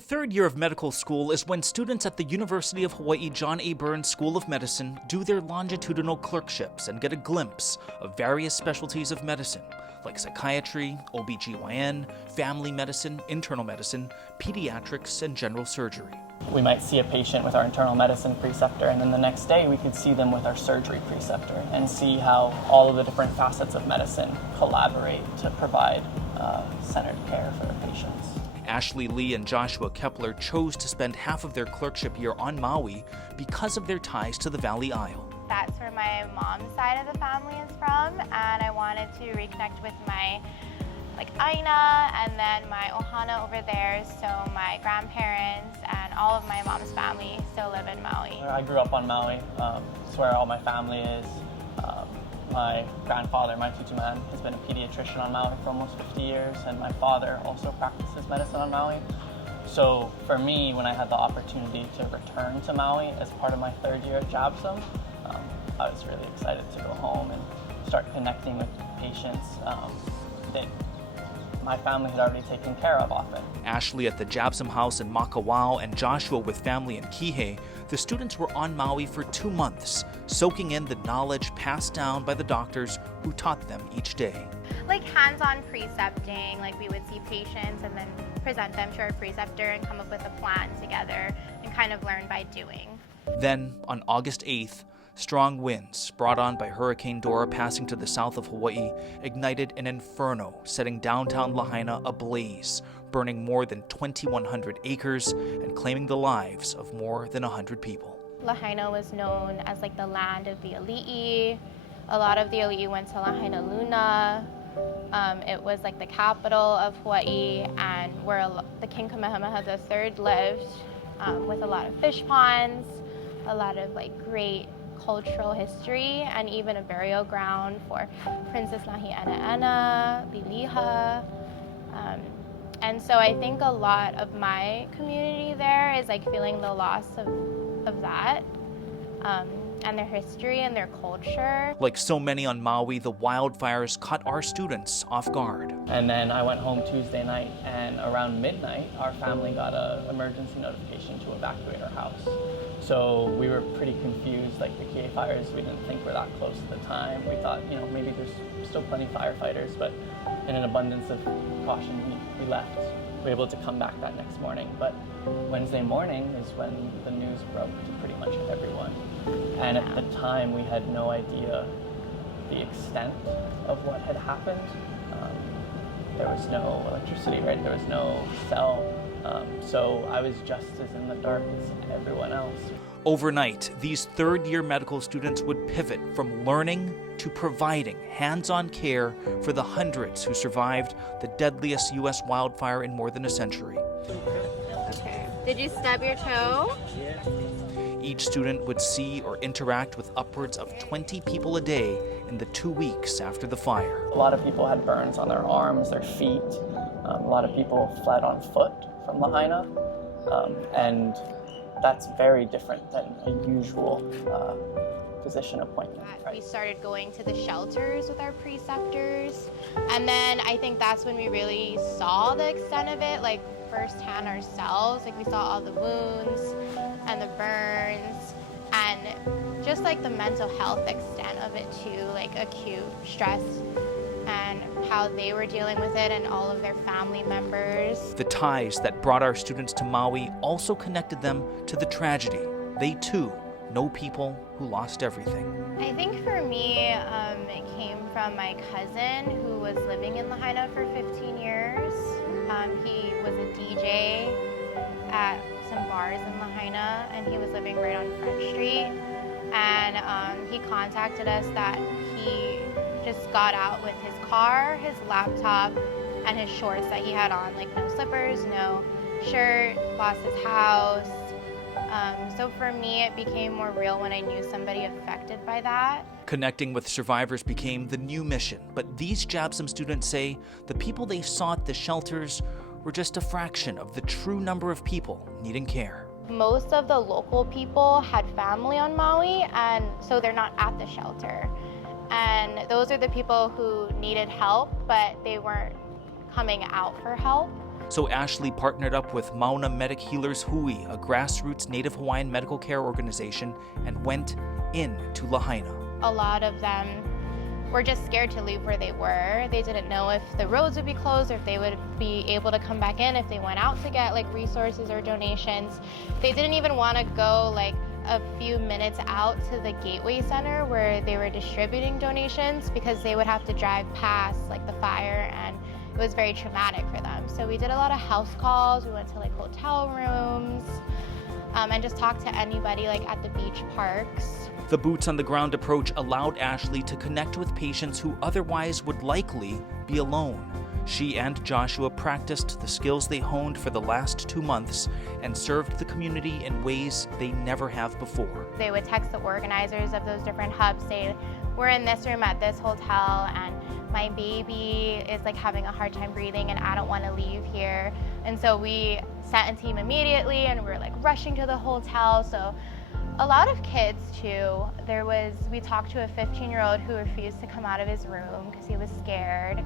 The third year of medical school is when students at the University of Hawaii John A. Burns School of Medicine do their longitudinal clerkships and get a glimpse of various specialties of medicine, like psychiatry, OBGYN, family medicine, internal medicine, pediatrics, and general surgery. We might see a patient with our internal medicine preceptor, and then the next day we could see them with our surgery preceptor and see how all of the different facets of medicine collaborate to provide centered care for the patients. Ashley Lee and Joshua Kepler chose to spend half of their clerkship year on Maui because of their ties to the Valley Isle. That's where my mom's side of the family is from, and I wanted to reconnect with my Lāhainā and then my ohana over there, so my grandparents and all of my mom's family still live in Maui. I grew up on Maui. It's where all my family is. My grandfather, my tutu man, has been a pediatrician on Maui for almost 50 years, and my father also practices medicine on Maui. So for me, when I had the opportunity to return to Maui as part of my third year at JABSOM, I was really excited to go home and start connecting with patients that my family had already taken care of often. Ashley at the JABSOM house in Makawao and Joshua with family in Kihei, the students were on Maui for 2 months, soaking in the knowledge passed down by the doctors who taught them each day. Like hands-on precepting, like we would see patients and then present them to our preceptor and come up with a plan together and kind of learn by doing. Then, on August 8th, strong winds, brought on by Hurricane Dora passing to the south of Hawaii, ignited an inferno, setting downtown Lāhainā ablaze, burning more than 2,100 acres and claiming the lives of more than 100 people. Lāhainā was known as like the land of the ali'i. A lot of the ali'i went to Lāhainā Luna. It was like the capital of Hawaii and where the King Kamehameha III lived, with a lot of fish ponds, a lot of like great cultural history, and even a burial ground for Princess Lāhainā, Liliha. And so I think a lot of my community there is like feeling the loss of that, and their history and their culture. Like so many on Maui, the wildfires caught our students off guard. And then I went home Tuesday night, and around midnight, our family got an emergency notification to evacuate our house. So we were pretty confused, like the Kihei fires, we didn't think we're that close at the time. We thought, maybe there's still plenty of firefighters, but in an abundance of caution, we left. We were able to come back that next morning, but Wednesday morning is when the news broke to pretty much everyone. And at the time, we had no idea the extent of what had happened. There was no electricity, right? There was no cell. So I was just as in the dark as everyone else. Overnight, these third-year medical students would pivot from learning to providing hands-on care for the hundreds who survived the deadliest U.S. wildfire in more than a century. Okay. Did you stub your toe? Each student would see or interact with upwards of 20 people a day in the 2 weeks after the fire. A lot of people had burns on their arms, their feet. A lot of people fled on foot from Lāhainā, and that's very different than a usual physician appointment. Right? We started going to the shelters with our preceptors, and then I think that's when we really saw the extent of it, like firsthand ourselves. Like we saw all the wounds and the burns, and just like the mental health extent of it too, like acute stress and how they were dealing with it and all of their family members. The ties that brought our students to Maui also connected them to the tragedy. They too know people who lost everything. I think for me, it came from my cousin who was living in Lāhainā for 15 years. He was a DJ at some bars in Lāhainā, and he was living right on Front Street. And he contacted us that he just got out with his car, his laptop, and his shorts that he had on, like no slippers, no shirt, lost his house. So for me, it became more real when I knew somebody affected by that. Connecting with survivors became the new mission, but these JABSOM students say the people they saw at the shelters were just a fraction of the true number of people needing care. Most of the local people had family on Maui, and so they're not at the shelter. And those are the people who needed help, but they weren't coming out for help. So Ashley partnered up with Mauna Medic Healers Hui, a grassroots Native Hawaiian medical care organization, and went in to Lāhainā. A lot of them were just scared to leave where they were. They didn't know if the roads would be closed or if they would be able to come back in if they went out to get like resources or donations. They didn't even want to go like a few minutes out to the Gateway Center where they were distributing donations because they would have to drive past like the fire, and it was very traumatic for them. So we did a lot of house calls. We went to like hotel rooms and just talked to anybody like at the beach parks. The boots on the ground approach allowed Ashley to connect with patients who otherwise would likely be alone. She and Joshua practiced the skills they honed for the last 2 months and served the community in ways they never have before. They would text the organizers of those different hubs, say, we're in this room at this hotel and my baby is like having a hard time breathing and I don't want to leave here. And so we sent a team immediately and we were like rushing to the hotel. So a lot of kids too. We talked to a 15-year-old who refused to come out of his room because he was scared.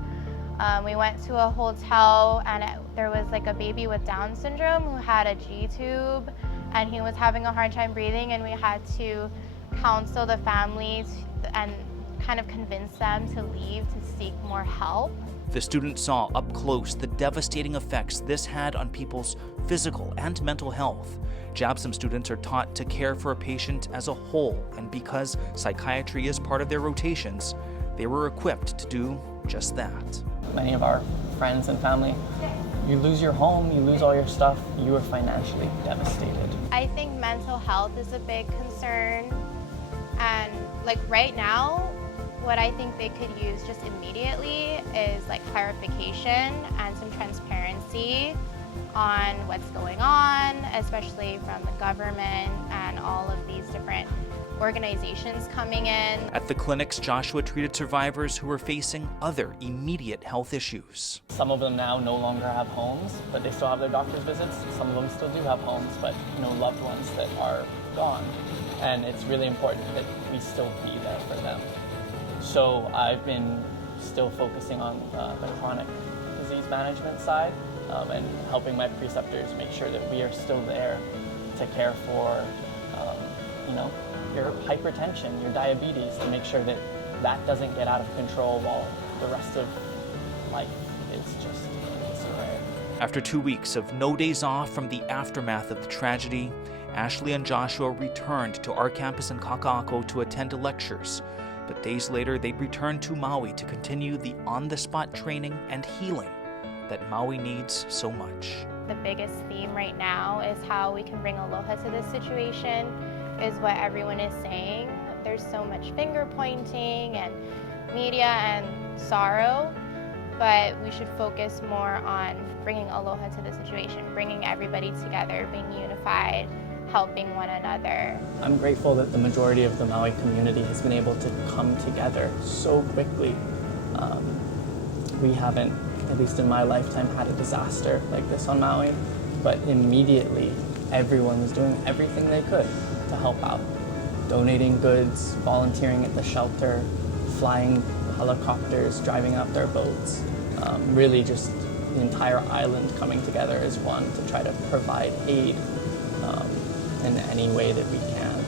We went to a hotel and there was like a baby with Down syndrome who had a G-tube and he was having a hard time breathing, and we had to counsel the family and kind of convince them to leave to seek more help. The students saw up close the devastating effects this had on people's physical and mental health. JABSOM students are taught to care for a patient as a whole, and because psychiatry is part of their rotations, they were equipped to do just that. Many of our friends and family, you lose your home, you lose all your stuff, you are financially devastated. I think mental health is a big concern, and like right now, what I think they could use just immediately is like clarification and some transparency on what's going on, especially from the government and all of these different organizations coming in. At the clinics, Joshua treated survivors who were facing other immediate health issues. Some of them now no longer have homes, but they still have their doctor's visits. Some of them still do have homes, but loved ones that are gone. And it's really important that we still be there for them. So I've been still focusing on the chronic disease management side and helping my preceptors make sure that we are still there to care for, your hypertension, your diabetes, to make sure that that doesn't get out of control while the rest of life is just disarray. After 2 weeks of no days off from the aftermath of the tragedy, Ashley and Joshua returned to our campus in Kaka'ako to attend lectures. But days later, they'd return to Maui to continue the on-the-spot training and healing that Maui needs so much. The biggest theme right now is how we can bring aloha to this situation, is what everyone is saying. There's so much finger pointing and media and sorrow, but we should focus more on bringing aloha to the situation, bringing everybody together, being unified, helping one another. I'm grateful that the majority of the Maui community has been able to come together so quickly. We haven't, at least in my lifetime, had a disaster like this on Maui, but immediately everyone was doing everything they could to help out. Donating goods, volunteering at the shelter, flying helicopters, driving out their boats. Really just the entire island coming together as one to try to provide aid in any way that we can.